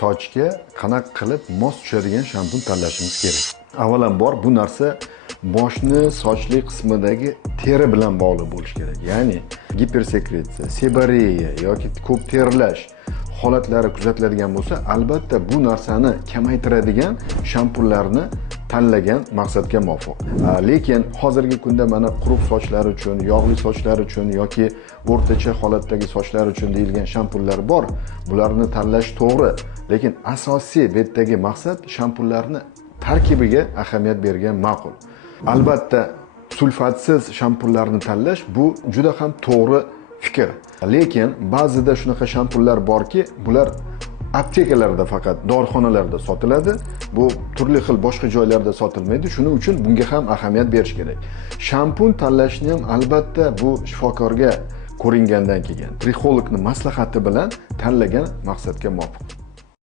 sochga qanaqa qilib mos tushadigan shampun tanlashimiz kerak. Avvalambor bu narsa boshni sochli qismidagi teri bilan bog'liq bo'lishi kerak. Ya'ni gipersekretsiya, sebareya yoki ko'p terlash holatlari kuzatiladigan bo'lsa, albatta bu narsani kamaytiradigan shampunlarni tanlagan maqsadga muvofiq. Lekin hozirgi kunda mana quruq sochlar uchun, yog'li sochlar uchun yoki o'rtacha holatdagi sochlar uchun deyilgan shampunlar bor. Bularni tanlash to'g'ri, lekin asosiy bu yerdagi maqsad shampunlarni tarkibiga ahamiyat bergan ma'qul. Albatta, sulfatsiz shampunlarni tanlash bu juda ham to'g'ri fikr. Lekin ba'zida shunaqa shampunlar borki, bular aptekalarda faqat, dorixonalarda sotiladi. Bu turli xil boshqa joylarda sotilmaydi. Shuning uchun bunga ham ahamiyat berish kerak. Shampun tanlashni ham albatta bu shifokorga ko'ringandan keyin, trixologning maslahati bilan tanlagan maqsadga muvofiq.